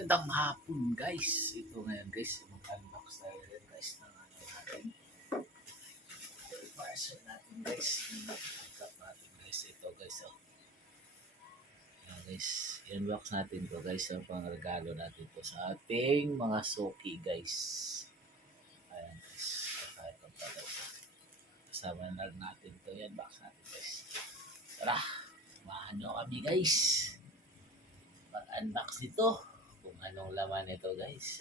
Magandang hapon guys. Ito ngayon guys, mag-unbox tayo rin guys ng ano natin. Parcel natin guys. Yung natin guys. Ito guys. Oh. Ayan guys. I-unbox natin to guys. Ang pangregalo natin to sa ating mga soki guys. Ayan guys. Ito pala ito. Kasama na natin to. I-unbox natin guys. Tara. Samahan nyo kami guys. Mag-unbox nito. Kung anong laman nito guys.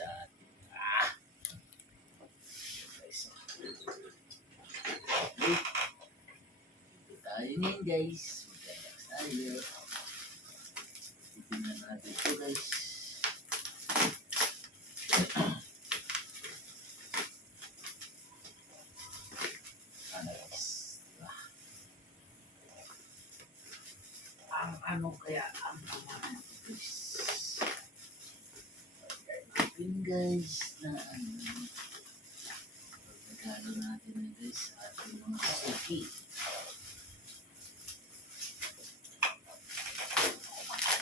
Guys. Okay. Ito tayo ngayon guys. Mag-unbox tayo. Tingnan natin ito guys. Ano guys. Ang ano kaya ang laman nito guys. Guys na regalo natin na guys sa ating mga suki.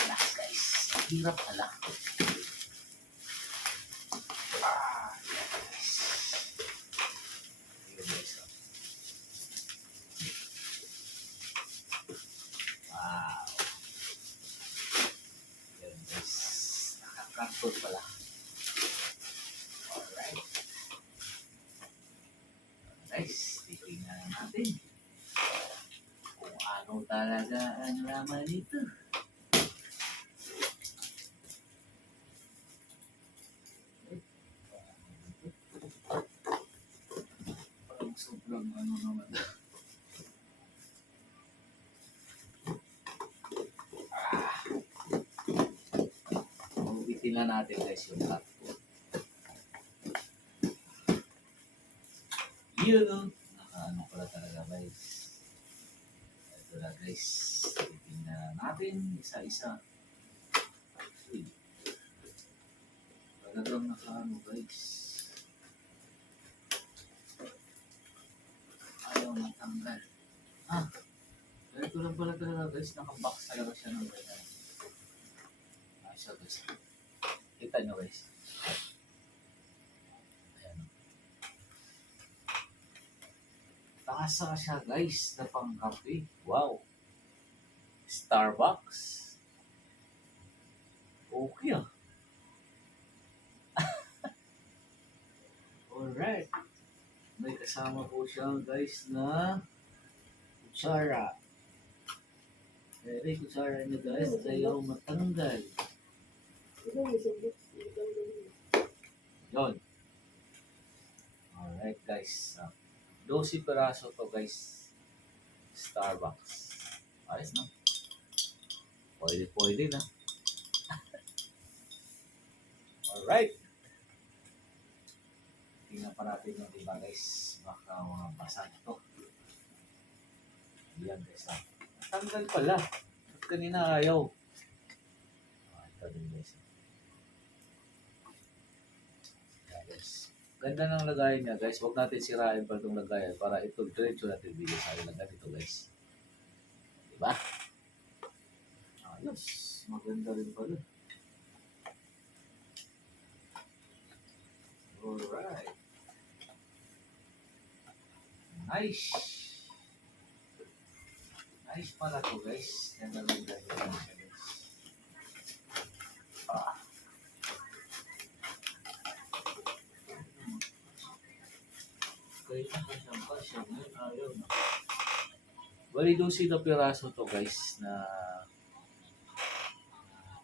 Alas guys, hirap pala. Guys. Ayan guys. Wow. Ayan guys. Nakakarton pala. Guys, titingnan natin kung ano talaga ang laman nito. Parang sobrang ano naman. Titingnan natin guys yung cardboard. Yun. Ano pala talaga guys. Ito na guys. Titingnan natin isa-isa. Uy. Talagang nakaano guys. Ayaw matanggal. Ito lang pala talaga guys. Nakabox talaga siya ng ganyan. Siya guys. Kita nyo guys. Tasa siya guys na pangkape. Wow. Starbucks. Okay ah. Alright. May kasama po siya guys na kutsara. Pero kutsara niya guys ayaw matanggal. Yun. Alright guys. 12 peraso to guys. Starbucks. Ayos no? Pwede na. Alright. Tingnan pa natin yung iba guys. Baka mga basa ito. Ayan guys. Tanggal pala. At kanina ayaw. Ito din guys. Ayan guys. Ganda ng lagayan niya guys. Huwag natin sirain pa itong lagayan para ito diretso natin bigay sa akin lang ito guys. Diba? Ayos. Maganda rin pala. Alright. Nice. Nice pala to guys. Ganda lang siya guys. Bali 12 na piraso to guys na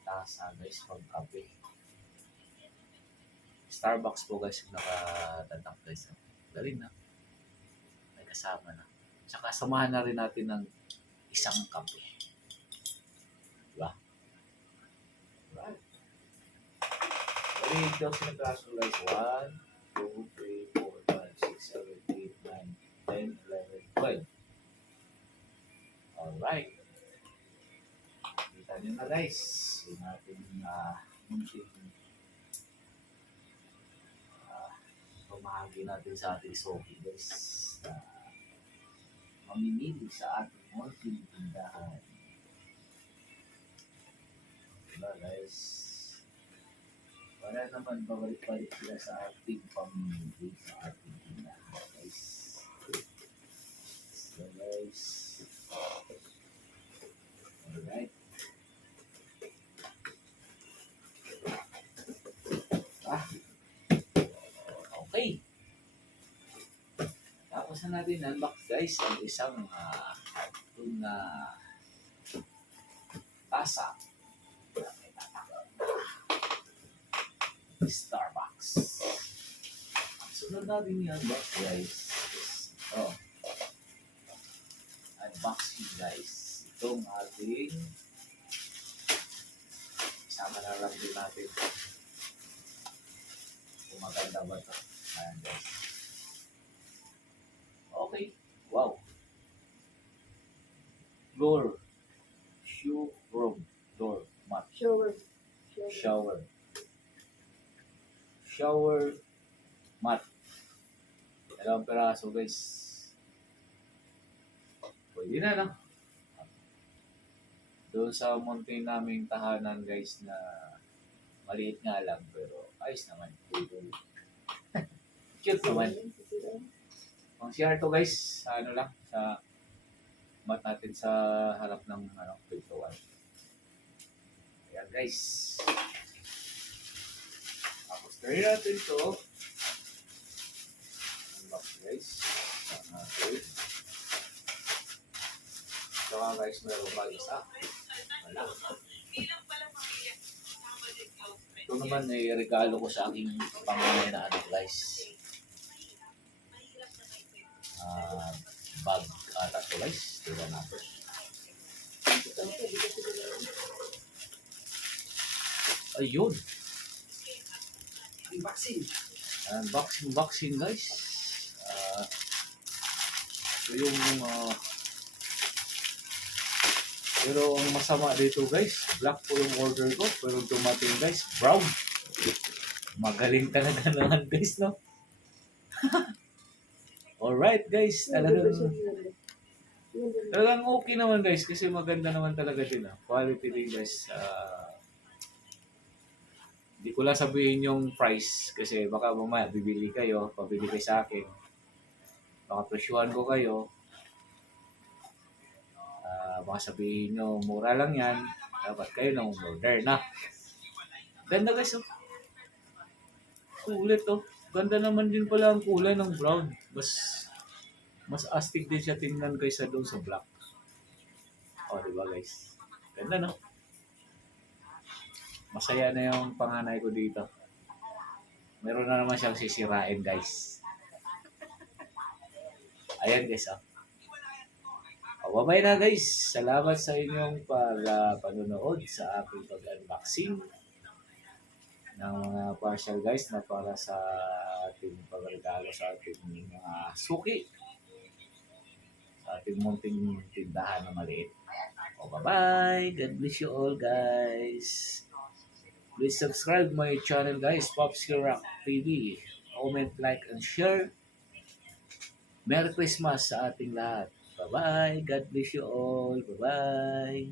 tasa guys pang kape. Starbucks po guys yung nakatatak guys. Galing na. May kasama na. Tsaka samahan na rin natin ng isang kape. Diba? Right. Bali 12 na piraso guys. 1, 2, 3, 4, 5, 6, 7, 8, 9, 10, 11, 12. Alright. Kita nyo na guys. Yung ating munting pamahagi natin sa ating soki guys. Mamimili sa ating munting tindahan. Diba guys? Para naman babalik-balik sila sa ating pamilya, sa ating tinahan, guys. So guys, alright. Okay. Tapos na natin unbox guys ang isang tuna tasa. Starbucks. Sunod natin yung unbox guys. Oh. Unboxing guys. Itong ating isama na lang din natin. Kung maganda ba ito. Ayan guys. Okay. Wow. Door. Shoe room. Door. Mat. Shower mat. Dalawang peraso guys. Pwede na no? Doon sa munti naming tahanan guys na maliit nga lang pero ayos naman. Cute naman. Ang CR to guys, sa ano lang, sa mat natin sa harap ng pintuan. Ayan guys. Tapos try natin to. Unbox guys. Okay. Saka guys, meron ba isa? Wala. Ito naman ay regalo ko sa aking pangalan na ano guys. Bag ata to guys. Tignan natin. Ayun. Unboxing guys. Ito yung pero ang masama dito guys, black po yung order ko pero dumating guys, brown. Magaling talaga naman guys, no? Alright guys, talagang okay naman guys kasi maganda naman talaga din. Quality din guys. Hindi ko lang sabihin yung price kasi baka mamaya pabili kayo sa akin. Baka presyuhan ko kayo. Baka sabihin nyo, mura lang yan. Dapat kayo nang order na. Ganda guys, oh. Kulit, oh. Ganda naman din pala ang kulay ng brown. Mas astig din siya tingnan kaysa doon sa black. Oh, diba guys? Ganda, no? Masaya na yung panganay ko dito. Meron na naman siyang sisirain, guys. Ayan, guys, oh. Bye na guys. Salamat sa inyong panonood sa aking pag-unboxing ng mga parcel guys na para sa ating pagregalo sa ating mga suki. Sa ating munting tindahan na maliit. Bye-bye. God bless you all guys. Please subscribe my channel guys. Pops Rock TV. Comment, like, and share. Merry Christmas sa ating lahat. Bye-bye. God bless you all. Bye-bye.